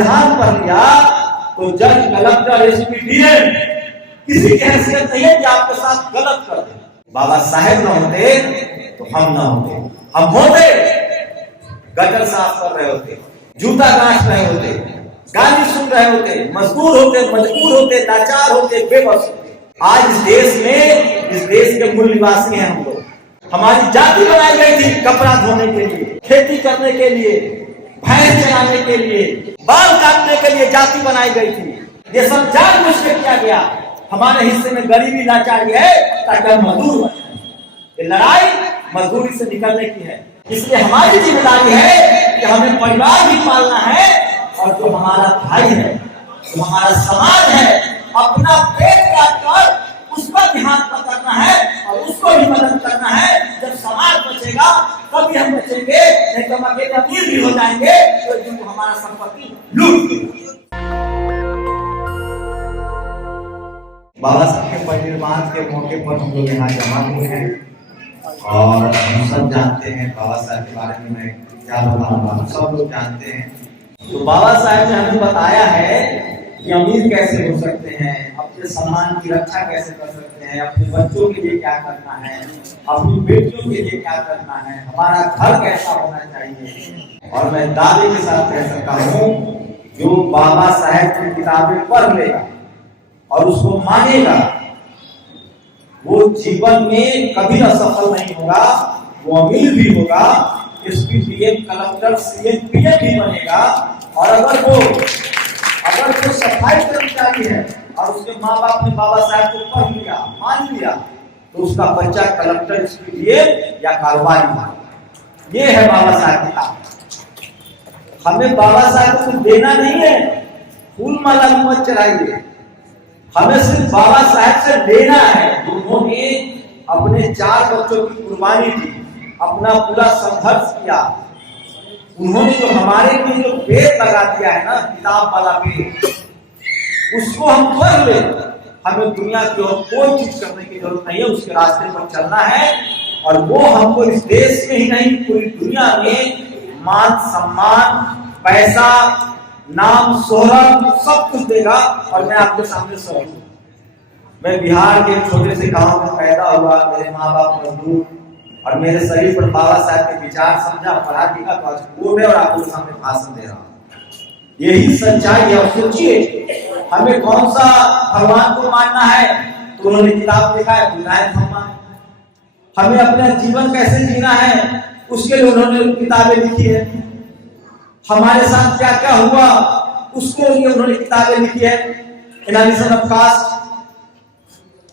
संविधान पढ़ लिया तो जज, कलेक्टर, एसपी, डीएम किसी की हैसियत नहीं है कि आपके साथ गलत कर दे। बाबा साहेब न होते तो हम न होते। हम होते गटर साफ कर रहे होते, जूता गांठ रहे होते, गाली सुन रहे होते, मजदूर होते, मजबूर होते, लाचार होते, बेबस होते। आज इस देश के मूल निवासी हैं हम लोग। हमारी जाति बनाई गई थी कपड़ा धोने के लिए, खेती करने के लिए, भैंस चराने के लिए, बाल काटने के लिए जाति बनाई गई थी। ये सब जानबूझ के किया गया। हमारे हिस्से में गरीबी लाचारी है ताकि हम मजदूर बने। ये लड़ाई मजदूरी से निकलने की है। इसलिए हमारी जिम्मेदारी है कि हमें परिवार भी पालना है और जो हमारा भाई है, जो हमारा समाज है, अपना पेट काट कर उसका ध्यान करना है और उसको भी मदद करना है। जब समाज बचेगा तभी हम बचेंगे, नहीं तो हम अकेले अमीर भी हो जाएंगे तो हमारा संपत्ति लूट। बाबा साहब के परिनिर्वाण के मौके पर हम लोग यहाँ जमा हुए हैं और हम सब जानते हैं बाबा साहब के बारे में। मैं क्या बताऊंगा, सब लोग जानते हैं। तो बाबा साहब ने हमें बताया है कि अमीर कैसे हो सकते हैं, अपने सम्मान की रक्षा कैसे कर सकते हैं, अपने बच्चों के लिए क्या करना है, अपनी बेटियों के लिए क्या करना है, हमारा घर कैसा होना चाहिए। और मैं दावे के साथ कह सकता हूँ, जो बाबा साहब की किताबें पढ़ लेगा और उसको मानेगा, वो जीवन में कभी असफल नहीं होगा। वो अमीर भी होगा, SP, DM, collector, CM, PM भी बनेगा। और अगर वो सफाई कर्मचारी है और उसके माँ बाप ने बाबा साहब को पढ़ लिया, मान लिया, तो उसका बच्चा कलेक्टर, एसपी, डीएम या कारोबारी है। ये है बाबा साहब की ताकत। हमें बाबा साहब को देना नहीं है, फूल माला मत चढ़ाइए, हमें सिर्फ बाबा साहब से लेना है। उन्होंने अपने 4 बच्चों की कुर्बानी दी, अपना पूरा संघर्ष किया। उन्होंने जो हमारे लिए जो पेड़ लगा दिया है ना, किताब वाला पेड़, उसको हम पढ़ ले। हमें दुनिया की और कोई चीज करने की जरूरत नहीं है, उसके रास्ते पर चलना है। और वो हमको इस देश में ही नहीं, पूरी दुनिया में मान, सम्मान, पैसा, नाम, शोहरत सब कुछ देगा। और मैं आपके सामने सब हूं। मैं बिहार के छोटे से गांव में पैदा हुआ, मेरे माँ बाप मजदूर, और मेरे शरीर पर बाबा साहब के विचार समझा, पढ़ा लिखा, तो आज कोर्ट है और आपके सामने भाषण दे रहा हूं। यही सच्चाई है। और सोचिए हमें कौन सा भगवान को मानना है, तो उन्होंने किताब लिखा है, विनायक भगवान। हमें अपना जीवन कैसे जीना है, उसके लिए उन्होंने किताबें लिखी है। हमारे साथ क्या क्या हुआ उसके लिए उन्होंने किताबें लिखी है। एनालिसिस ऑफ कास्ट,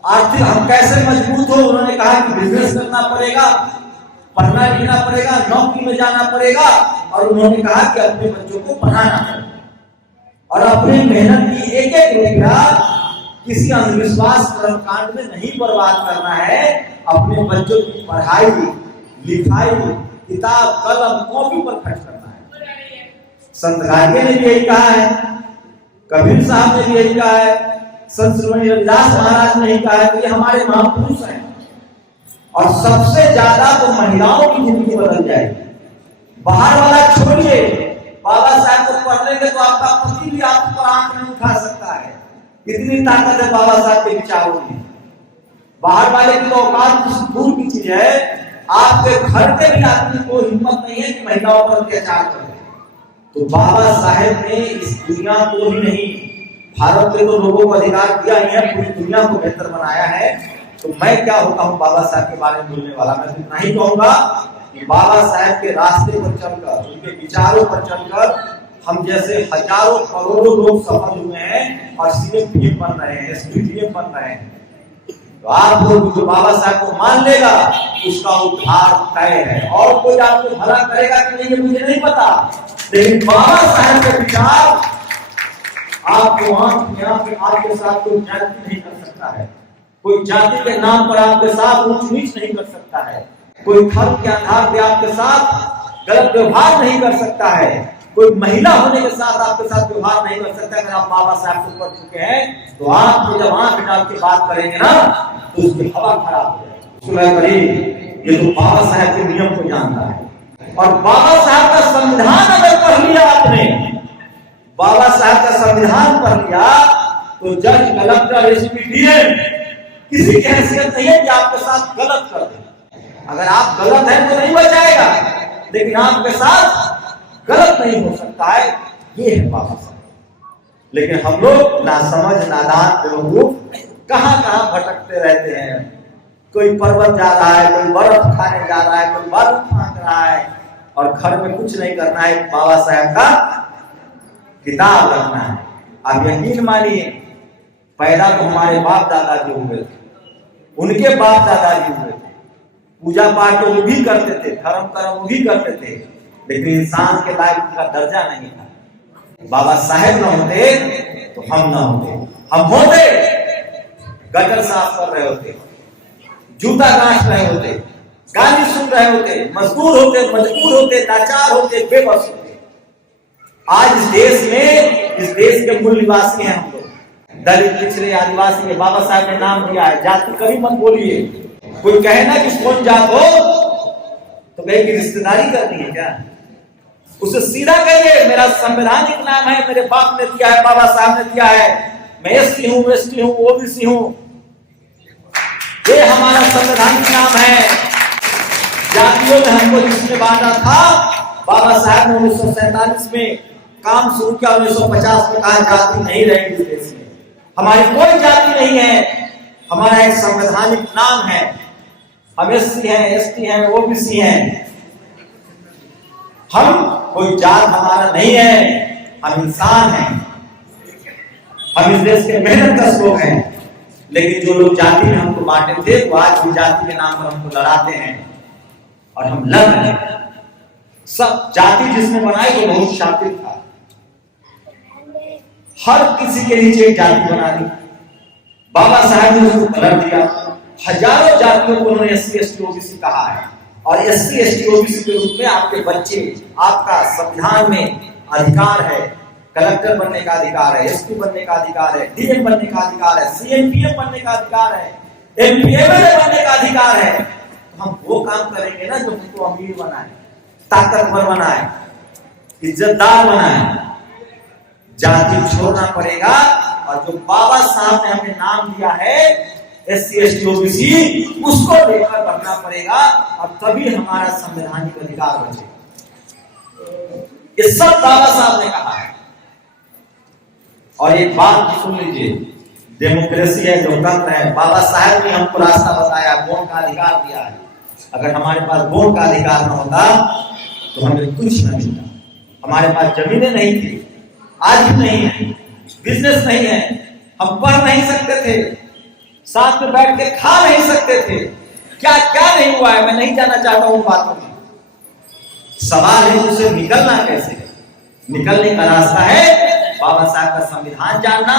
आर्थिक हम कैसे मजबूत हो, उन्होंने कहा कि बिजनेस करना पड़ेगा, पढ़ना लिखना पड़ेगा, नौकरी में जाना पड़ेगा। और उन्होंने कहा कि अपने बच्चों को पढ़ाना है और अपने मेहनत की एक एक रुपया किसी अंधविश्वास कर्मकांड में नहीं बर्बाद करना है। अपने बच्चों की पढ़ाई लिखाई, किताब, कलम, कॉपी पर खर्च करना है। संत गार्गे ने भी यही कहा है, कबीर साहब ने भी यही कहा है, संत श्री रविदास महाराज ने यही कहा है। तो ये हमारे महापुरुष हैं। और सबसे ज्यादा तो महिलाओं की जिंदगी बदल जाएगी। बाहर वाला छोड़िए, बाबा साहब को पढ़ लेंगे तो आपका पति भी आपको आंख नहीं उठा सकता है। इतनी ताकत है बाबा साहब के विचारों में। बाहर वाले की तो औकात दूर की चीज है। आपके घर के भी आदमी को हिम्मत नहीं है कि महिलाओं पर अत्याचार करे। तो बाबा साहेब ने इस दुनिया को ही नहीं, भारत के तो लोगों को अधिकार दिया ही है, पूरी दुनिया को बेहतर बनाया है। तो मैं क्या होता हूँ बाबा साहब के बारे में बोलने वाला। मैं तो इतना ही कहूंगा कि बाबा साहब के रास्ते पर चलकर, उनके विचारों पर चलकर हम जैसे हजारों करोड़ों लोग सफल हुए हैं और सीएम पीएम बन रहे हैं, एसपी डीएम बन रहे हैं। तो आप लोग जो बाबा साहब को मान लेगा उसका उद्धार तय है। और कोई आपको भला करेगा कि नहीं ये मुझे नहीं पता, लेकिन बाबा साहब के विचार आपको आपके साथ कोई जाति नहीं कर सकता है। कोई जाति के नाम पर आपके साथ ऊंच नीच नहीं कर सकता है। कोई धर्म के आधार पर आपके साथ गलत व्यवहार नहीं कर सकता है। कोई महिला होने के साथ आपके साथ व्यवहार नहीं कर सकता। अगर आप बाबा साहब को पढ़ चुके हैं तो आप जब आंख डाल के बात करेंगे ना तो उसकी हवा खराब हो जाएगी। ये तो बाबा साहब के नियम को जानता है। और बाबा साहब का संविधान अगर पढ़ लिया आपने बाबा साहब का संविधान पढ़ लिया तो जज, कलेक्टर, एसपी, डीएम किसी की हैसियत नहीं है कि आपके साथ गलत कर दे। अगर आप गलत हैं तो नहीं बचाएगा, लेकिन आपके साथ गलत नहीं हो सकता है। ये है बाबा साहब। लेकिन हम लोग नासमझ, नादान, बेवकूफ कहां कहां भटकते रहते हैं। कोई पर्वत जा रहा है, कोई बर्फ खाने जा रहा है, कोई बालू फांक रहा है, और घर में कुछ नहीं करना है, बाबा साहब का किताब रखना है। आप यकीन मानिए, पैदा तो हमारे बाप दादाजी हुए थे, उनके बाप दादाजी हुए थे, पूजा पाठ तो वो भी करते थे, धर्म कर्म वो भी करते थे, लेकिन इंसान के लायक उनका दर्जा नहीं था। बाबा साहेब न होते तो हम न होते। हम होते गटर साफ कर रहे होते, जूता गांठ रहे होते, गाली सुन रहे होते, मजदूर होते, मजबूर होते, लाचार होते, बेबस होते। आज इस देश के मूल निवासी हैं हम लोग, दलित, पिछड़े, आदिवासी। बाबा साहब ने नाम दिया है, जाति कभी मत बोलिए। कोई कहे ना कि कौन जात हो तो कहे कि रिश्तेदारी करनी है क्या, उसे सीधा कहिए मेरा संवैधानिक नाम है, मेरे बाप ने दिया है, बाबा साहब ने दिया है, मैं एसटी हूं, एसटी हूं, ओबीसी हूं, ये हमारा संवैधानिक नाम है। जातियों में हमको जिसने बांटा था, बाबा साहब ने 1947 में काम शुरू किया, 1950 में कहा जाति नहीं रहेगी इस देश में, हमारी कोई जाति नहीं है, हमारा एक संवैधानिक नाम है, हम एससी हैं, एसटी हैं, ओबीसी हैं। हम कोई जात हमारा नहीं है, हम इंसान हैं, हम इस देश के मेहनत कश लोग हैं। लेकिन जो लोग जाति में हमको बांटे थे, वो आज भी जाति के नाम पर हमको लड़ाते हैं और हम लड़ रहे हैं। सब जाति जिसने बनाई वो बहुत शातिर था, हर किसी के नीचे एक जाति बना दी। बाबा साहब ने उसको पलट दिया। हजारों जातियों को उन्होंने एससी, एसटी, ओबीसी कहा है, और एससी, एसटी, ओबीसी के रूप में आपके बच्चे, आपका संविधान में अधिकार है, कलेक्टर बनने का अधिकार है, एसपी बनने का अधिकार है, डीएम बनने का अधिकार है, सीएम, पीएम बनने का अधिकार है, एमपी, एमएलए बनने का अधिकार है। तो हम वो काम करेंगे ना जो हमको अमीर बनाए, ताकतवर बनाए, इज्जतदार बनाए। जाति छोड़ना पड़ेगा, और जो बाबा साहब ने हमें नाम दिया है एससी, एसटी, ओबीसी, उसको लेकर बढ़ना पड़ेगा, और तभी हमारा संवैधानिक अधिकार बचेगा। ये सब बाबा साहब ने कहा है। और एक बात सुन लीजिए, डेमोक्रेसी है, लोकतंत्र है, बाबा साहब ने हमको रास्ता बताया, वोट का अधिकार दिया है। अगर हमारे पास वोट का अधिकार न होता तो हमें कुछ न मिलता। हमारे पास जमीनें नहीं थी, आज भी नहीं है, बिजनेस नहीं है, हम पढ़ नहीं सकते थे, साथ में बैठ के खा नहीं सकते थे। क्या क्या नहीं हुआ है, मैं नहीं जाना चाहता हूं बातों में। सवाल है उसे निकलना कैसे। निकलने का रास्ता है बाबा साहब का संविधान जानना।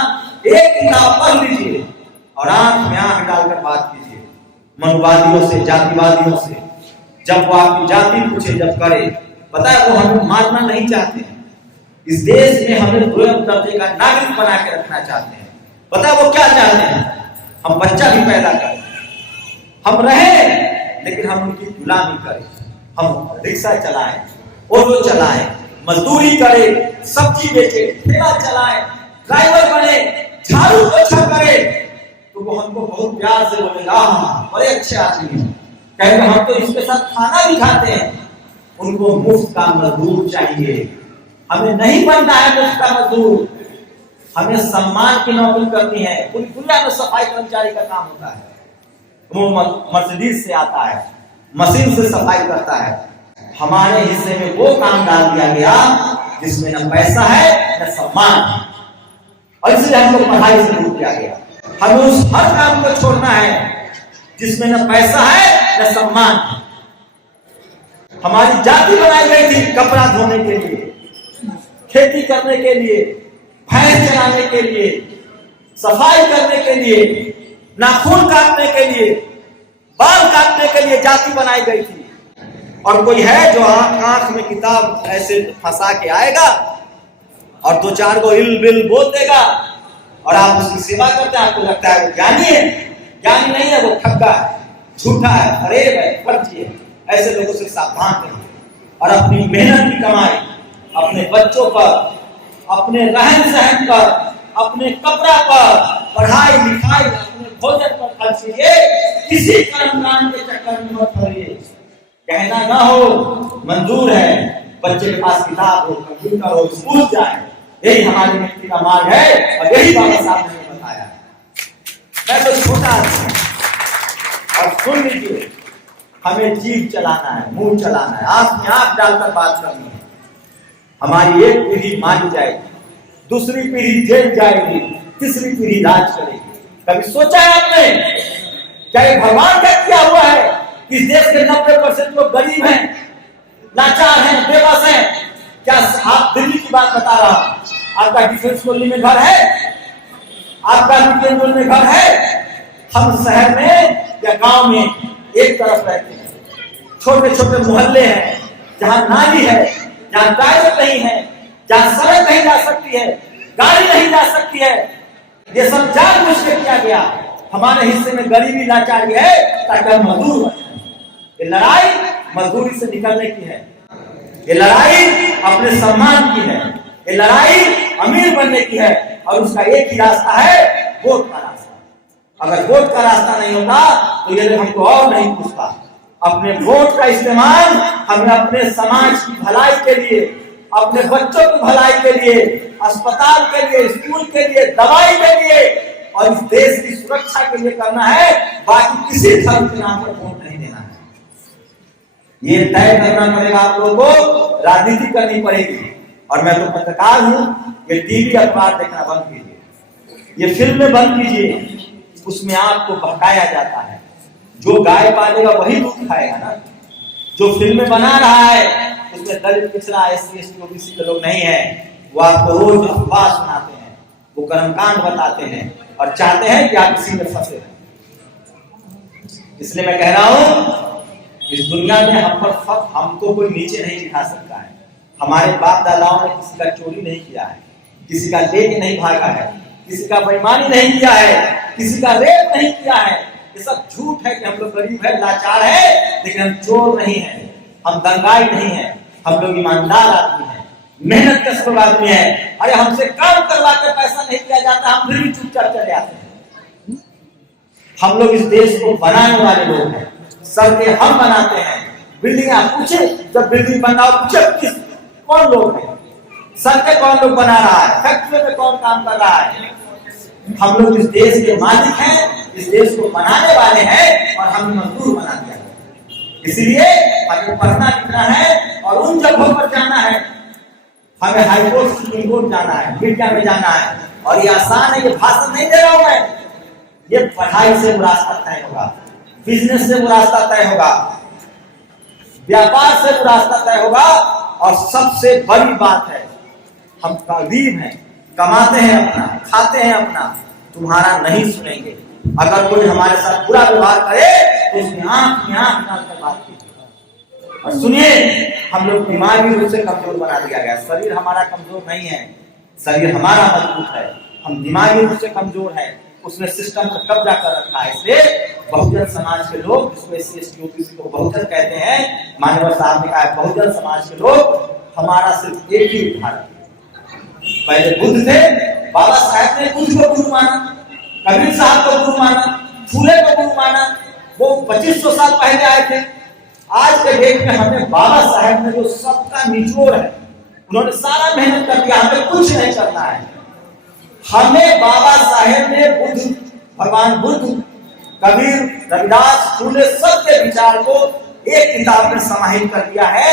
एक किताब पढ़ लीजिए और आंख में आंख डालकर बात कीजिए मनुवादियों से, जातिवादियों से। जब वो आपकी जाति पूछे, जब करे, पता है वो हमें मारना नहीं चाहते। इस देश में हमें दोयम दर्जे का नागरिक बना के रखना चाहते हैं। पता है वो क्या चाहते हैं? हम बच्चा भी पैदा करें, हम रहें, लेकिन हम उनकी गुलामी करें। हम रिक्शा चलाएं, ऑटो चलाएं, मजदूरी करें, सब्जी बेचे, ठेला चलाएं, ड्राइवर बने, झाड़ू पोछा करें, तो वो हमको बहुत प्यार से बोलेगा, हाँ बड़े अच्छे आदमी हैं। कहेंगे हम तो इसके साथ खाना भी खाते हैं। उनको मुफ्त का मजदूर चाहिए, हमें नहीं बनना है मुफ्त का मजदूर। हमें सम्मान की नौकरी करनी है। पूरी दुनिया में सफाई कर्मचारी का काम होता है, वो मर्सिडीज से आता है, मशीन से सफाई करता है। हमारे हिस्से में वो काम डाल दिया गया जिसमें न पैसा है न सम्मान है, और इसलिए हमको पढ़ाई से दूर किया गया। हमें उस हर काम को छोड़ना है जिसमें न पैसा है न सम्मान है। हमारी जाति बनाई गई थी कपड़ा धोने के लिए, खेती करने के लिए, भैंस चलाने के लिए, सफाई करने के लिए, नाखून काटने के लिए, बाल काटने के लिए जाति बनाई गई थी। और कोई है जो आंख में किताब ऐसे फंसा के आएगा और दो चार को इल बिल बोल देगा और आप उसकी सेवा करते हैं। आपको लगता है वो ज्ञानी है। ज्ञानी नहीं है, वो ठग्गा है, झूठा है, फरेब है, फर्जी है। ऐसे लोगों से सावधान रहिए और अपनी मेहनत की कमाई अपने बच्चों पर, अपने रहन सहन पर, अपने कपड़ा पर, पढ़ाई लिखाई, अपने भोजन पर खर्च कीजिए। किसी कर्मकांड के चक्कर में मत पड़िए। कहना ना हो मंजूर है, बच्चे के पास किताब हो, कंप्यूटर हो, स्कूल जाए, यही हमारी मुक्ति का मार्ग है और यही बाबा साहब ने बताया। मैं तो छोटा आदमी और सुन लीजिए, हमें जीभ चलाना है, मुंह चलाना है, आंख में आंख डालकर बात करनी है। हमारी एक पीढ़ी मानी जाएगी, दूसरी पीढ़ी जेल जाएगी, तीसरी पीढ़ी राज करेगी। कभी सोचा है आपने क्या ये भगवान का किया हुआ है? इस देश के 90% लोग गरीब हैं, लाचार हैं, बेबस हैं। क्या आप दिल्ली की बात बता रहा हूं, आपका डिफेंस कॉलोनी में घर है, आपका लुधियाना में घर है। हम शहर में या गांव में एक तरफ रहते हैं, छोटे छोटे मोहल्ले हैं जहां नाली है, जहां टॉयलेट नहीं है, जहां सड़क नहीं जा सकती है, गाड़ी नहीं जा सकती है। ये सब जानबूझ के किया गया। हमारे हिस्से में गरीबी लाचारी है ताकि हम मजदूर बने। ये लड़ाई मजदूरी से निकलने की है, ये लड़ाई अपने सम्मान की है, ये लड़ाई अमीर बनने की है। और उसका एक ही रास्ता है, वोट का रास्ता। अगर वोट का रास्ता नहीं होता तो ये हमको और नहीं पूछता। अपने वोट का इस्तेमाल हमें अपने समाज की भलाई के लिए, अपने बच्चों की भलाई के लिए, अस्पताल के लिए, स्कूल के लिए, दवाई के लिए और इस देश की सुरक्षा के लिए करना है। बाकी किसी धर्म के नाम पर वोट नहीं देना है। ये तय करना पड़ेगा आप लोगों को, राजनीति करनी पड़ेगी। और मैं तो पत्रकार हूं, ये टीवी अखबार देखना बंद कीजिए, ये फिल्में बंद कीजिए। उसमें आपको बहकाया जाता है। जो गाय पालेगा वही दूध खाएगा ना। जो फिल्में बना रहा है उसमें दलित, पिछड़ा, SC ST OBC के लोग नहीं है। वो आपको रोज अफवाह सुनाते हैं, वो कर्मकांड बताते हैं और चाहते हैं कि आप इसी में फंसे रहें। इसलिए मैं कह रहा हूं, इस दुनिया में हमको कोई नीचे नहीं दिखा सकता है। हमारे बाप दादाओं ने किसी का चोरी नहीं किया है, किसी का लेके नहीं भागा है, किसी का बेईमानी नहीं किया है, किसी का रेप नहीं किया है। ये सब झूठ है कि हम लोग गरीब है, लाचार है, लेकिन हम चोर नहीं है, हम दंगाई नहीं है, हम लोग ईमानदार आदमी है, मेहनत कश आदमी है। अरे हमसे काम करवा के पैसा नहीं दिया जाता, हम फिर भी चुपचाप चले आते हैं। हम लोग इस देश को बनाने वाले लोग हैं, सड़कें हम बनाते हैं, बिल्डिंग आप पूछे, जब बिल्डिंग बनाओ पूछे कौन लोग हैं, सड़कें कौन लोग बना रहा है, फैक्ट्री में कौन काम कर रहा है। हम लोग इस देश के मालिक हैं, इस देश को बनाने वाले हैं और हमने मजदूर बना दिया। इसलिए हमें पढ़ना लिखना है और उन जगहों पर जाना है। हमें हाईकोर्ट, सुप्रीम कोर्ट जाना है, मीडिया में जाना है। और ये आसान है, ये भाषण नहीं दे रहा हूं मैं, ये पढ़ाई से वो रास्ता तय होगा, बिजनेस से वो रास्ता तय होगा, व्यापार से वो रास्ता तय होगा। और सबसे बड़ी बात है, हम गरीब हैं, कमाते हैं अपना, खाते हैं अपना, तुम्हारा नहीं सुनेंगे। अगर कोई हमारे साथ बुरा व्यवहार करे तो उसकी आंख में आंख डालकर बात कीजिए। और सुनिए, हम लोग दिमागी रूप से कमजोर बना दिया गया। शरीर हमारा कमजोर नहीं है, शरीर हमारा मजबूत है, हम दिमागी रूप से कमजोर है। उसने सिस्टम पर कब्जा कर रखा है। इसलिए बहुजन समाज के लोग, जिसको SC ST OBC को बहुजन कहते हैं, मानव साहब ने कहा बहुजन समाज के लोग, हमारा सिर्फ एक ही उदाहरण। पहले बुद्ध थे, बाबा साहब ने बुद्ध को गुरु माना, कबीर साहब को गुरु माना, फूले को गुरु माना। वो 2500 साल पहले आए थे। आज के डेट में हमें बाबा साहब ने जो सबका निचोड़ है, उन्होंने सारा मेहनत कर दिया, हमें कुछ नहीं करना है। हमें बाबा साहेब ने बुद्ध, भगवान बुद्ध, कबीर, रविदास, फूले सबके विचार को एक किताब में समाहित कर दिया है।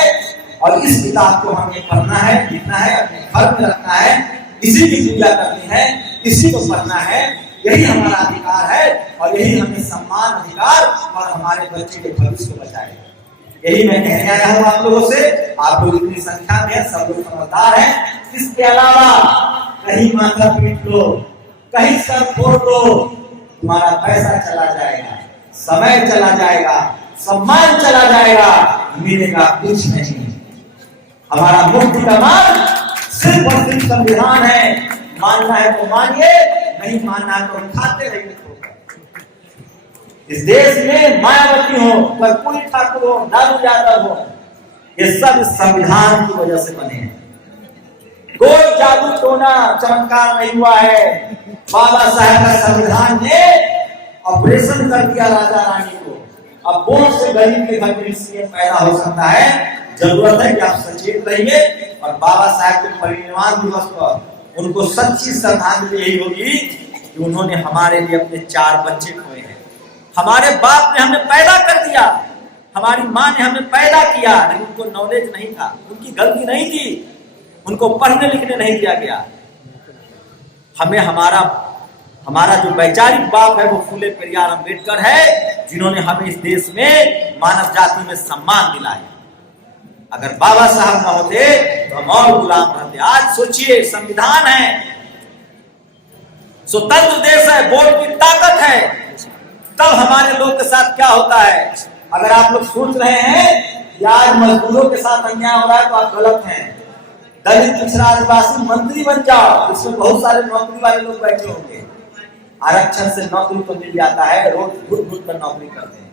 और इस किताब को हमें पढ़ना है, लिखना है, अपने घर में रखना है, इसी की पूजा करनी है, इसी को पढ़ना है। यही हमारा अधिकार है और यही हमें सम्मान, अधिकार और हमारे बच्चे के भविष्य को बचाएगा। यही मैं कहने आया हूँ आप लोगों से। आप लोग इतनी संख्या में, सब लोग समझदार हैं। इसके अलावा कहीं माथा पीट लो, कहीं सर फोड़ लो, तुम्हारा पैसा चला जाएगा, समय चला जाएगा, सम्मान चला जाएगा, मिलेगा कुछ नहीं। हमारा मुक्ति का मार्ग सिर्फ और सिर्फ संविधान है। मानना है तो मानिए, नहीं मानना है तो खाते रहिए। इस देश में मायावती हो, कर्पूरी ठाकुर हो, लालू यादव हो, ये सब संविधान की वजह से बने हैं। कोई जादू टोना चमत्कार नहीं हुआ है। बाबा साहब का संविधान ने ऑपरेशन कर दिया राजा रानी को। अब बोर्ड से गरीब के घर में सीएम पैदा हो सकता है। जरूरत है कि आप सचेत रहिए और बाबा साहब के परिनिर्वाण दिवस पर उनको सच्ची श्रद्धांजलि यही होगी कि उन्होंने हमारे लिए अपने 4 बच्चे खोए हैं। हमारे बाप ने हमें पैदा कर दिया, हमारी माँ ने हमें पैदा किया, लेकिन उनको नॉलेज नहीं था, उनकी गलती नहीं थी, उनको पढ़ने लिखने नहीं दिया गया। हमें हमारा जो वैचारिक बाप है वो फूले पेरियार अंबेडकर है, जिन्होंने हमें इस देश में मानव जाति में सम्मान दिलाया। अगर बाबा साहब ना होते तो हम और गुलाम रहते। आज सोचिए, संविधान है, स्वतंत्र देश है, वोट की ताकत है, तब हमारे लोग के साथ क्या होता है। अगर आप लोग सोच रहे हैं कि आज मजदूरों के साथ अन्याय हो रहा है तो आप गलत हैं। दलित पिछड़ा आदिवासी मंत्री बन जाओ, इसमें बहुत सारे नौकरी वाले लोग बैठे होंगे। आरक्षण से नौकरी तो मिल जाता है, रोज घुट घुट कर नौकरी करते हैं,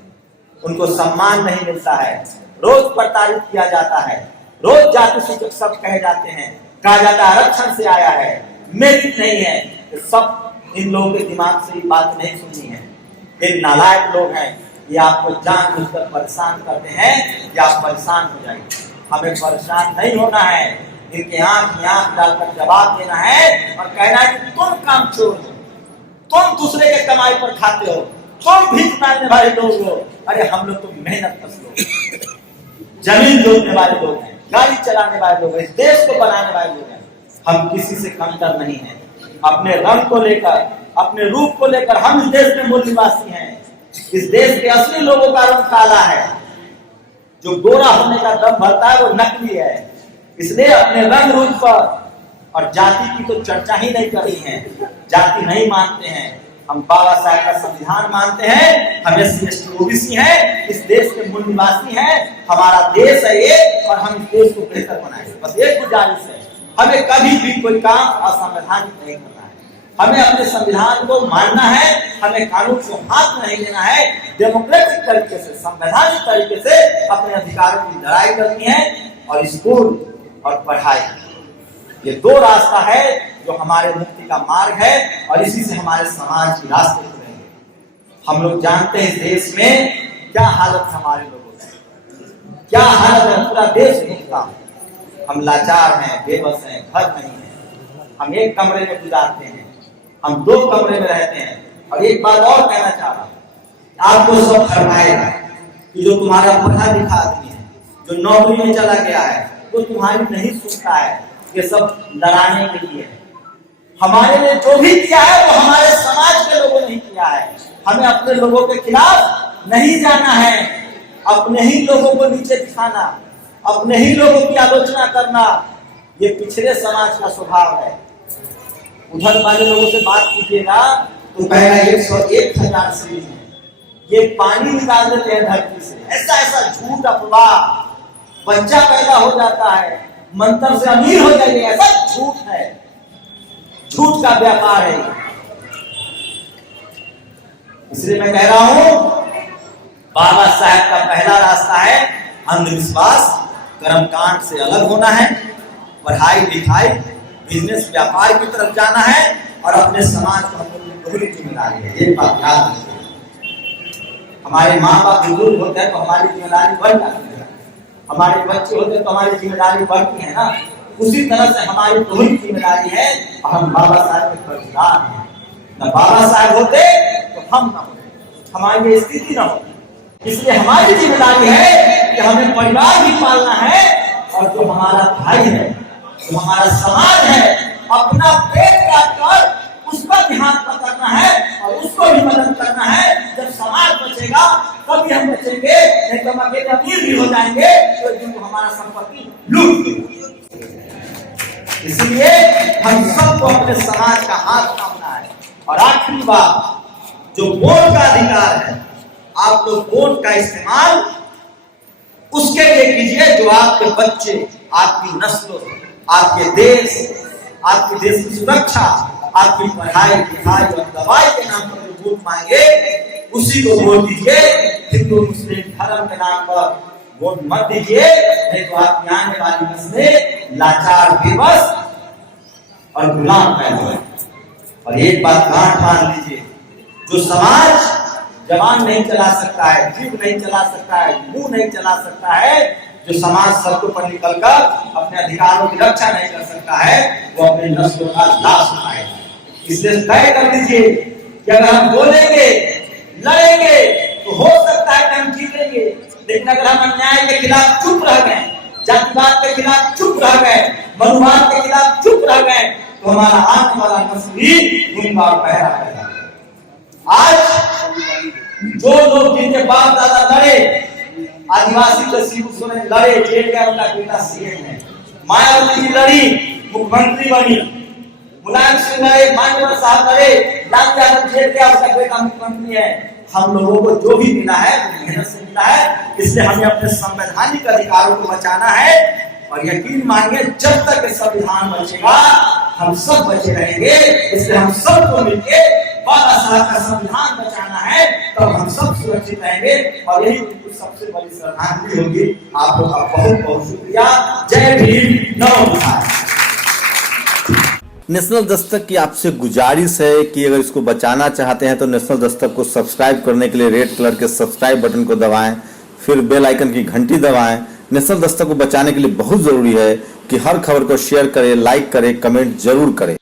उनको सम्मान नहीं मिलता है, रोज प्रताड़ित किया जाता है, रोज जाति सूचक सब कहे जाते हैं, कहा जाता है आरक्षण से आया है, मेरिट नहीं है। तो सब इन लोगों के दिमाग से ये बात नहीं सुननी है। ये नालायक लोग हैं, ये आपको जानबूझकर परेशान करते हैं कि आप परेशान हो जाएंगे। हमें परेशान नहीं होना है, इनके आंख में आंख डालकर जवाब देना है और कहना है कि तुम काम छोड़ दो, तुम दूसरे के कमाई पर खाते हो, तुम भीख मांगने वाले लोग हो। अरे हम लोग तो मेहनत कर लोग, जमीन जोतने वाले लोग हैं, गाड़ी चलाने वाले लोग हैं, इस देश को बनाने वाले लोग हैं। हम किसी से कमतर नहीं है। अपने रंग को लेकर, अपने रूप को लेकर हम इस देश में मूल निवासी हैं। इस देश के असली लोगों का रंग काला है, जो गोरा होने का दम भरता है वो नकली है। इसलिए अपने रंग रूप पर और जाति की तो चर्चा ही नहीं करी है, जाति नहीं मानते हैं। हम बाबा साहब का संविधान मानते हैं, हम SC/ST/OBC हैं, इस देश के मूल निवासी हैं, हमारा देश है ये और हम इस देश को बेहतर बनाएंगे। बस एक गुजारिश है, हमें कभी भी कोई काम असंवैधानिक नहीं करना है। हमें अपने संविधान को मानना है, हमें कानून को हाथ में नहीं लेना है, डेमोक्रेटिक तरीके से, संवैधानिक तरीके से अपने अधिकारों की लड़ाई करनी है। और स्कूल और पढ़ाई, ये 2 रास्ता है जो हमारे मुक्ति का मार्ग है और इसी से हमारे समाज की रास्ते खुलेंगे। हम लोग जानते हैं इस देश में क्या हालत हमारे लोगों की, क्या हालत है, पूरा देश भूखा, हम लाचार हैं, बेबस हैं, घर नहीं है, हम एक कमरे में गुजारते हैं, हम 2 कमरे में रहते हैं। और एक बात और कहना चाह रहा हूं, आपको सब फरमाएगा कि जो तुम्हारा पढ़ा लिखा आदमी है, जो नौकरी में चला गया है, वो तुम्हारी नहीं सुनता है, ये सब लड़ाने के लिए है। हमारे लिए जो भी किया है वो हमारे समाज के लोगों ने किया है। हमें अपने लोगों के खिलाफ नहीं जाना है, अपने ही लोगों को नीचे दिखाना, अपने ही लोगों की आलोचना करना, ये पिछड़े समाज का स्वभाव है। उधर वाले लोगों से बात कीजिएगा तो कहेगा 101,000 सीढ़ी है, ये पानी निकाल देते हैं धरती से, ऐसा ऐसा झूठ अफवाह। बच्चा पैदा हो जाता है, मंत्र से अमीर हो जाएंगे, ऐसा झूठ है, झूठ का व्यापार है। इसलिए मैं कह रहा हूं, बाबा साहब का पहला रास्ता है अंधविश्वास, कर्मकांड से अलग होना है, पढ़ाई लिखाई, बिजनेस, व्यापार की तरफ जाना है और अपने समाज को पूरी जिम्मेदारी है। ये बात याद रखिए। हमारे माँ बाप बुजुर्ग होते हैं तो हमारी जिम्मेदारी बढ़ जाती है, हमारे बच्चे होते हैं तो हमारी जिम्मेदारी बढ़ती है ना। उसी तरह से हमारी पूरी जिम्मेदारी है और हम बाबा साहब के कर्जदार हैं। न बाबा साहब होते तो हम ना होते, हमारी ये स्थिति ना होती। इसलिए हमारी जिम्मेदारी है कि हमें परिवार भी पालना है और जो हमारा भाई है, जो हमारा समाज है, अपना पेट काट कर उसका ध्यान करना है और उसको भी मदद करना है। जब समाज बचेगा तभी हम बचेंगे, नहीं तो हम अकेले अमीर भी हो जाएंगे तो जिनको हमारा संपत्ति लूट। इसलिए हम सबको अपने समाज का हाथ थामना है। और आखिरी बात, जो वोट का अधिकार है, आप लोग वोट का इस्तेमाल उसके लिए कीजिए जो आपके बच्चे, आपकी नस्लों, आपके देश, आपके देश की सुरक्षा, आपकी पढ़ाई लिखाई और दवाई के नाम पर जो वोट मांगे उसी को वोट दीजिए। हिंदू मुस्लिम धर्म के नाम पर वोट मत दीजिए, नहीं तो आपकी आने वाली नस्लें लाचार, बेबस और गुलाम पैदा हुए। और एक बात गांठ मान लीजिए, जो समाज जवान नहीं चला सकता है, जीव नहीं चला सकता है, मुंह नहीं चला सकता है, जो समाज सत्य पर निकलकर अपने अधिकारों की रक्षा नहीं कर सकता है, वो अपने नस्ल का लाश उठाएगा। इसलिए तय कर लीजिए कि अगर हम बोलेंगे, लड़ेंगे, तो हो सकता है कि हम जीतेंगे, लेकिन अगर हम अन्याय के खिलाफ चुप रह गए, जातिवाद के खिलाफ चुप रह गए, मनुवाद के खिलाफ चुप रह गए, तो हमारा आने वाला नस्ल भी गुमराह पैदा करेगा। आज जो लोग जिनके बाप दादा लड़े, आदिवासी तहसील सोरेन लड़े, जेल गया, उनका बेटा सीएम है, मायावती जी लड़ी, मुख्यमंत्री बनी, मुलायम सिंह लड़े, मान्यवर साहब लड़े, लाल यादव जेल गया, उसका बेटा मुख्यमंत्री है। हम लोगों को जो भी मिला है वो मेहनत से मिला है, इसलिए हमें अपने संवैधानिक अधिकारों को बचाना है। और यकीन मानिए, जब तक संविधान बचेगा हम सब बचे रहेंगे। इसलिए हम सबको मिलकर 12 साल का संविधान बचाना है, तब हम सब सुरक्षित रहेंगे। और यही सबसे बड़ी श्रद्धांजलि होगी। आप लोग का बहुत बहुत शुक्रिया। जय भीम, नमो बुद्धाय। नेशनल दस्तक की आपसे गुजारिश है कि अगर इसको बचाना चाहते हैं तो नेशनल दस्तक को सब्सक्राइब करने के लिए रेड कलर के सब्सक्राइब बटन को दबाएं, फिर बेल आइकन की घंटी दबाएं। नेशनल दस्तक को बचाने के लिए बहुत जरूरी है कि हर खबर को शेयर करें, लाइक करें, कमेंट जरूर करें।